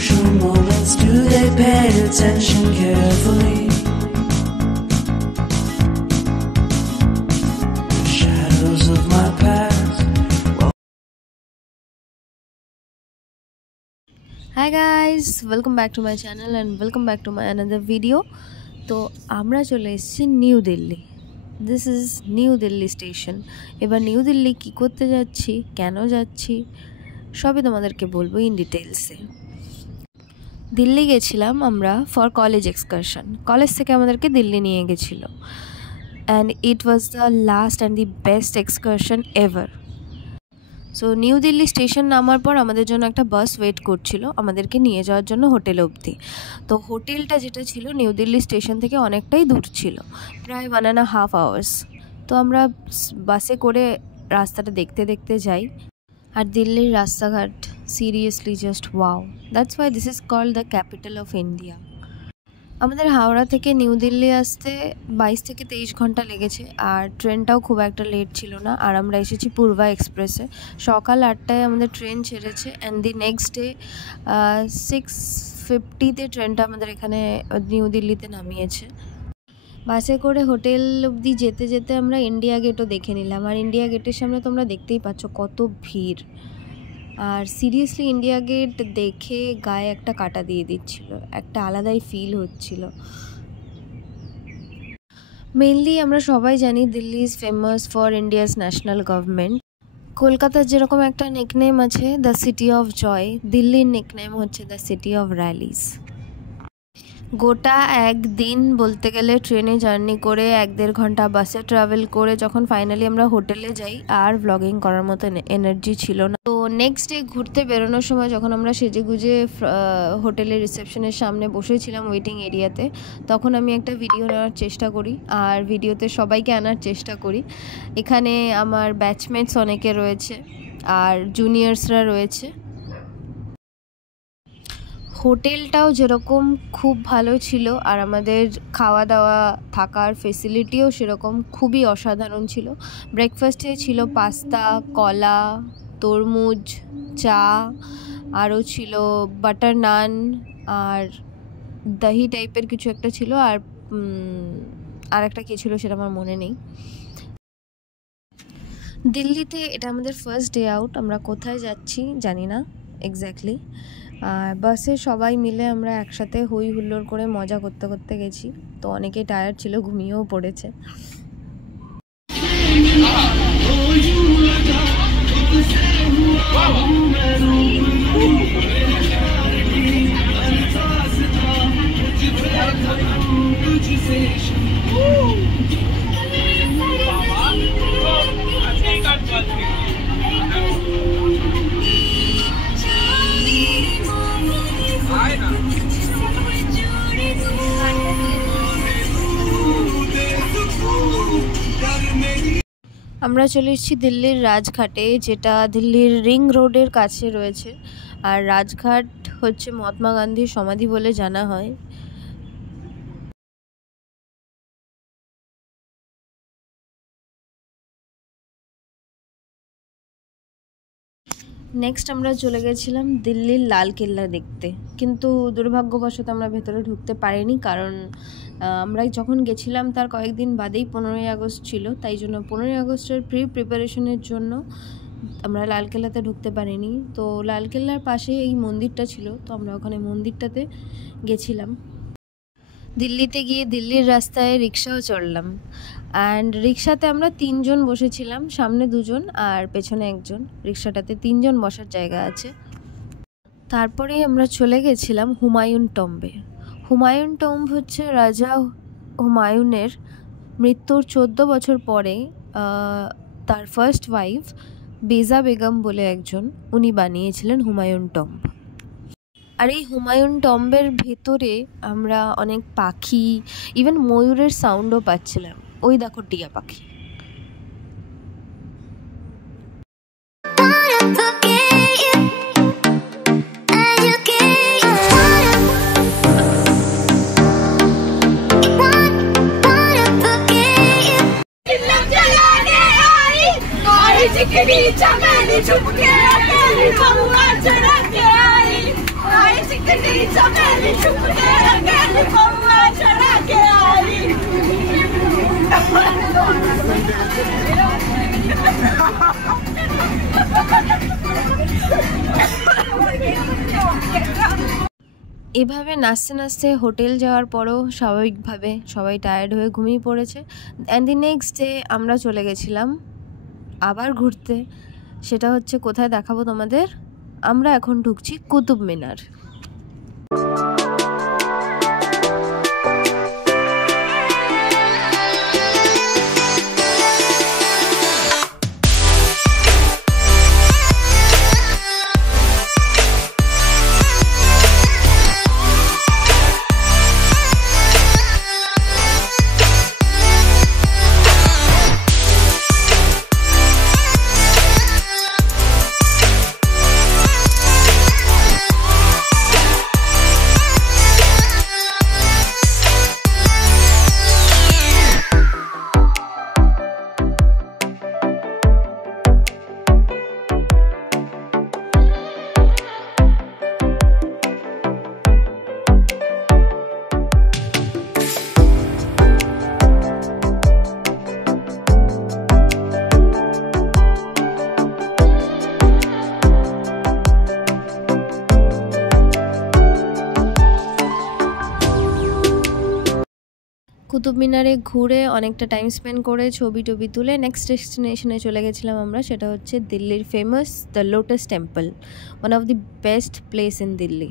social moments, do they pay attention carefully? The shadows of my past. Hi guys, welcome back to my channel and welcome back to my another video. তো আমরা চলে এসেছি new Delhi. This is new Delhi station. এবার new Delhi কী করতে যাচ্ছি, কেন যাচ্ছি, সবই তোমাদেরকে বলবো ইন ডিটেলসে। দিল্লি গেছিলাম আমরা ফর কলেজ এক্সকারশন। কলেজ থেকে আমাদেরকে দিল্লি নিয়ে গেছিলো and it was the last and the best excursion ever. So new Delhi station নামার পর আমাদের জন্য একটা বাস ওয়েট করছিল আমাদেরকে নিয়ে যাওয়ার জন্য হোটেল অবধি। তো হোটেলটা যেটা ছিল নিউ দিল্লি স্টেশন থেকে অনেকটাই দূর ছিল, প্রায় 1.5 hours। তো আমরা বাসে করে রাস্তাটা দেখতে দেখতে যাই, আর দিল্লির রাস্তাঘাট seriously just wow. That's why this is called the capital of India. আমাদের হাওড়া থেকে নিউ দিল্লি আসতে 22 থেকে 23 ঘন্টা লেগেছে, আর ট্রেনটাও খুব একটা লেট ছিল না। আর আমরা এসেছি পূর্বা এক্সপ্রেসে। সকাল 8টায় আমাদের ট্রেন ছেড়েছে অ্যান্ড দি নেক্সট ডে 6:50-তে ট্রেনটা আমাদের এখানে নিউ দিল্লিতে নামিয়েছে। বাসে করে হোটেল অবধি যেতে যেতে আমরা ইন্ডিয়া গেটও দেখে নিলাম, আর ইন্ডিয়া গেটের সামনে তোমরা দেখতেই পাচ্ছ কত ভিড়। আর সিরিয়াসলি ইন্ডিয়া গেট দেখে গায়ে একটা কাঁটা দিয়ে দিচ্ছিল, একটা আলাদাই ফিল হচ্ছিল। মেনলি আমরা সবাই জানি Delhi is famous for India's national government. কলকাতার যেরকম একটা নিকনেম আছে দ্য সিটি অফ জয়, দিল্লির নিকনেম হচ্ছে দ্য সিটি অফ র্যালিস। গোটা একদিন বলতে গেলে ট্রেনে জার্নি করে 1-1.5 ঘন্টা বাসে ট্রাভেল করে যখন ফাইনালি আমরা হোটেলে যাই, আর ব্লগিং করার মতো এনার্জি ছিল না। তো নেক্সট ডে ঘুরতে বেরোনোর সময় যখন আমরা সেজেগুজে হোটেলের রিসেপশনের সামনে বসেছিলাম ওয়েটিং এরিয়াতে, তখন আমি একটা ভিডিও নেওয়ার চেষ্টা করি, আর ভিডিওতে সবাইকে আনার চেষ্টা করি। এখানে আমার ব্যাচমেটস অনেকে রয়েছে আর জুনিয়র্সরা রয়েছে। হোটেলটাও যেরকম খুব ভালো ছিল, আর আমাদের খাওয়া দাওয়া থাকার ফেসিলিটিও সেরকম খুবই অসাধারণ ছিল। ব্রেকফাস্টে ছিল পাস্তা, কলা, তরমুজ, চা, আরও ছিল বাটার নান আর দহি টাইপের কিছু একটা ছিল, আর একটা কী ছিল সেটা আমার মনে নেই। দিল্লিতে এটা আমাদের ফার্স্ট ডে আউট। আমরা কোথায় যাচ্ছি জানি না এক্স্যাক্টলি। আর বাসে সবাই মিলে আমরা একসাথে হই হুল্লোড় করে মজা করতে করতে গেছি। তো অনেকেই টায়ার্ড ছিল, ঘুমিয়েও পড়েছে। আমরা চলে এসেছি দিল্লির রাজঘাটে, যেটা দিল্লির রিং রোডের কাছে রয়েছে। আর রাজঘাট হচ্ছে মহাত্মা গান্ধীর সমাধি বলে জানা হয়। নেক্সট আমরা চলে গেছিলাম দিল্লির লালকেল্লা দেখতে, কিন্তু দুর্ভাগ্যবশত আমরা ভেতরে ঢুকতে পারিনি, কারণ আমরা যখন গেছিলাম তার কয়েকদিন বাদেই 15ই আগস্ট ছিল। তাই জন্য 15ই আগস্টের প্রিপারেশনের জন্য আমরা লালকেল্লাতে ঢুকতে পারিনি। তো লালকেল্লার পাশে এই মন্দিরটা ছিল, তো আমরা ওখানে মন্দিরটাতে গেছিলাম। দিল্লিতে গিয়ে দিল্লির রাস্তায় রিক্সাও চড়লাম, অ্যান্ড রিক্সাতে আমরা 3 জন বসেছিলাম, সামনে 2 জন আর পেছনে 1 জন। রিক্সাটাতে 3 জন বসার জায়গা আছে। তারপরেই আমরা চলে গেছিলাম হুমায়ুন টম্বে। হুমায়ুন টম্ব হচ্ছে রাজা হুমায়ুনের মৃত্যুর 14 বছর পরে তার ফার্স্ট ওয়াইফ বেজা বেগম বলে একজন, উনি বানিয়েছিলেন হুমায়ুন টম্ব। আর এই হুমায়ুন টম্বের ভেতরে আমরা অনেক পাখি, ইভেন ময়ূরের সাউন্ডও পাচ্ছিলাম। ওই দেখো টিয়া পাখি। चिकनी चमेली छुप के अकेली बबुआ चढ़ के आई এভাবে নাচতে নাচতে হোটেল যাওয়ার পরও স্বাভাবিকভাবে সবাই টায়ার্ড হয়ে ঘুমিয়ে পড়েছে। অ্যান্ড দি নেক্সট ডে আমরা চলে গেছিলাম আবার ঘুরতে। সেটা হচ্ছে কোথায় দেখাবো তোমাদের। আমরা এখন ঢুকছি কুতুব মিনার। কুতুব মিনারে ঘুরে অনেকটা টাইম স্পেন্ড করে ছবি টবি তুলে নেক্সট ডেস্টিনেশনে চলে গেছিলাম আমরা। সেটা হচ্ছে দিল্লির famous the lotus temple, one of the best place in Delhi.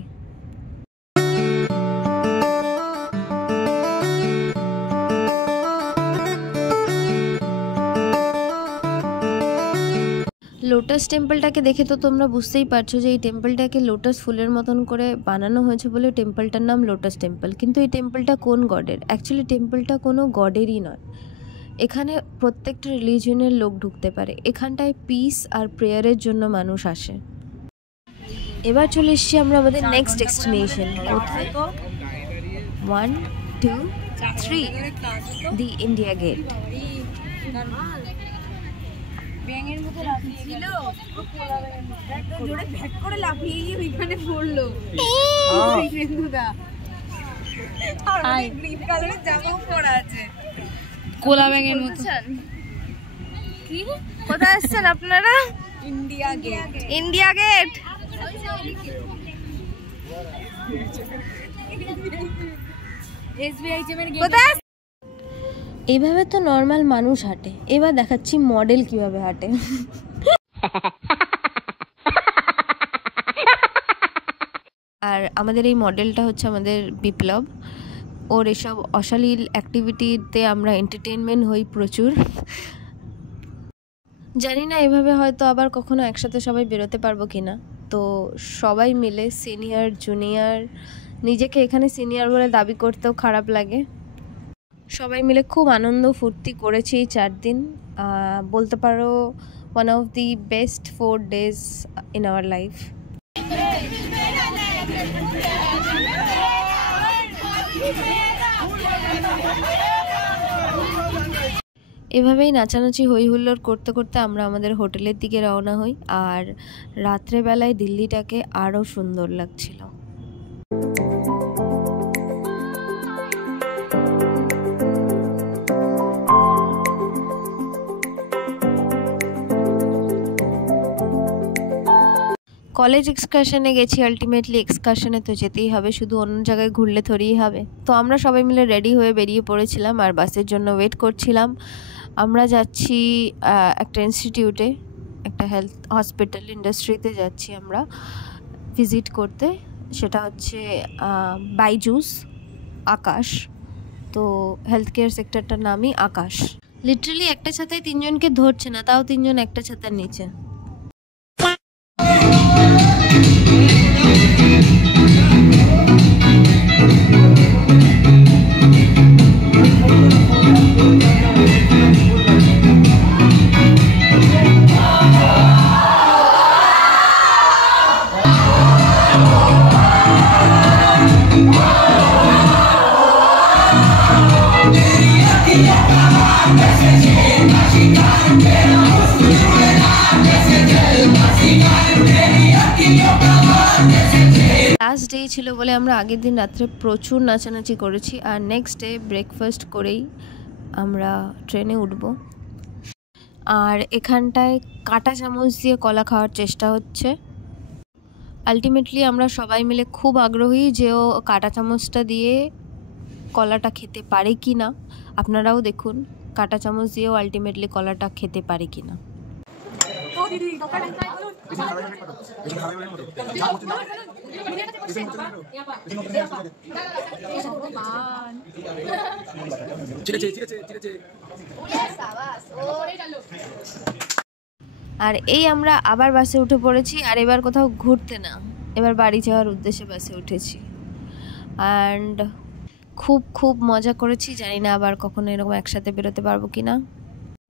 Lotus টেম্পলটাকে দেখে তো তোমরা বুঝতেই পারছো যে এই টেম্পলটাকে লোটাস ফুলের মতন করে বানানো হয়েছে বলে টেম্পলটার নাম লোটাস টেম্পল। কিন্তু এই টেম্পলটা কোন গডের? অ্যাকচুয়ালি টেম্পলটা কোনো গডেরই নয়। এখানে প্রত্যেকটা রিলিজিয়নের লোক ঢুকতে পারে। এখানটায় পিস আর প্রেয়ারের জন্য মানুষ আসে। এবার চলে এসেছি আমরা আমাদের নেক্সট ডেস্টিনেশন। কোথায়? 1 2 3 দি ইন্ডিয়া গেট। ব্যাঙের মতো লাফিয়েছিল, জোরে ভ্যাট করে লাফিয়ে গিয়ে ওইখানে পড়লো। আর গ্রিন কালারের জামাও পরা আছে, কোলা ব্যাঙের মতো। কি কোথায় আসছেন আপনারা? India gate. India gate SBI চেমের গেট। কোথায়? এইভাবে তো নর্মাল মানুষ হাঁটে, এবার দেখাচ্ছি মডেল কিভাবে হাঁটে। আর আমাদের এই মডেলটা হচ্ছে আমাদের বিপ্লব। ওর এসব অশালীল অ্যাক্টিভিটিতে আমরা এন্টারটেনমেন্ট হই প্রচুর। জানি না এভাবে হয়তো আবার কখনো একসাথে সবাই বেরোতে পারবো কিনা। তো সবাই মিলে সিনিয়র জুনিয়র, নিজেকে এখানে সিনিয়র বলে দাবি করতেও খারাপ লাগে, সবাই মিলে খুব আনন্দ ফুর্তি করেছি এই 4 দিন। বলতে পারো one of the best 4 days in our life. এভাবেই নাচানাচি হই হুল্লোড় করতে করতে আমরা আমাদের হোটেলের দিকে রওনা হই। আর রাত্রেবেলায় দিল্লিটাকে আরও সুন্দর লাগছিল। কলেজ এক্সকারশনে গেছি, আলটিমেটলি এক্সকারশনে তো যেতেই হবে, শুধু অন্য জায়গায় ঘুরলে থরেই হবে। তো আমরা সবাই মিলে রেডি হয়ে বেরিয়ে পড়েছিলাম আর বাসের জন্য ওয়েট করছিলাম। আমরা যাচ্ছি একটা ইনস্টিটিউটে, একটা হেলথ হসপিটাল ইন্ডাস্ট্রিতে যাচ্ছি আমরা ভিজিট করতে। সেটা হচ্ছে বাইজুস আকাশ। তো হেলথ কেয়ার সেক্টরটার নামই আকাশ। লিটারালি একটা ছাতায় 3 জনকে ধরছে না, তাও 3 জন একটা ছাতার নিচে। ডেই ছিল বলে আমরা আগের দিন রাত্রে প্রচুর নাচানাচি করেছি, আর নেক্সট ডে ব্রেকফাস্ট করেই আমরা ট্রেনে উঠব। আর এখানটায় কাঁটা চামচ দিয়ে কলা খাওয়ার চেষ্টা হচ্ছে। আলটিমেটলি আমরা সবাই মিলে খুব আগ্রহী যে ও কাঁটা চামচটা দিয়ে কলাটা খেতে পারে কি না। আপনারাও দেখুন কাঁটা চামচ দিয়েও আলটিমেটলি কলাটা খেতে পারে কি না। আর এই আমরা আবার বাসে উঠে পড়েছি, আর এবার কোথাও ঘুরতে না, এবার বাড়ি যাওয়ার উদ্দেশ্যে বাসে উঠেছি। অ্যান্ড খুব খুব মজা করেছি, জানি না আবার কখনো এরকম একসাথে বেরোতে পারবো কি না।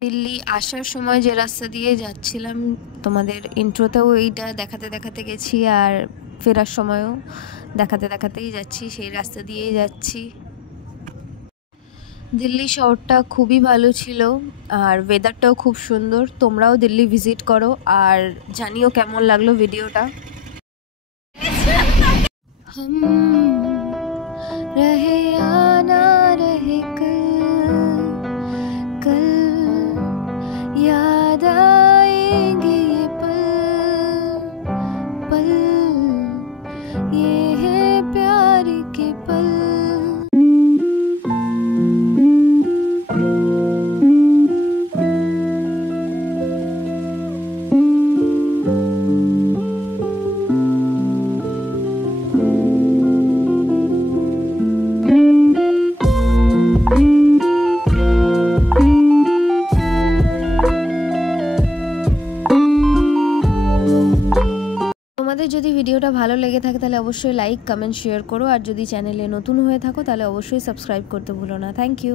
দিল্লি আসার সময় যে রাস্তা দিয়ে যাচ্ছিলাম তোমাদের ইন্ট্রোতেও এইটা দেখাতে দেখাতে গেছি, আর ফেরার সময়ও দেখাতে দেখাতেই যাচ্ছি, সেই রাস্তা দিয়েই যাচ্ছি। দিল্লি শহরটা খুবই ভালো ছিল, আর ওয়েদারটাও খুব সুন্দর। তোমরাও দিল্লি ভিজিট করো আর জানিও কেমন লাগলো ভিডিওটা। हम रहे या ना रहे कल याद आएंगे ये पल ये है प्यार के पल। তোমাদের যদি ভিডিওটা ভালো লেগে থাকে তাহলে অবশ্যই লাইক, কমেন্ট, শেয়ার করো, আর যদি চ্যানেলে নতুন হয়ে থাকো তাহলে অবশ্যই সাবস্ক্রাইব করতে ভুলো না। Thank you.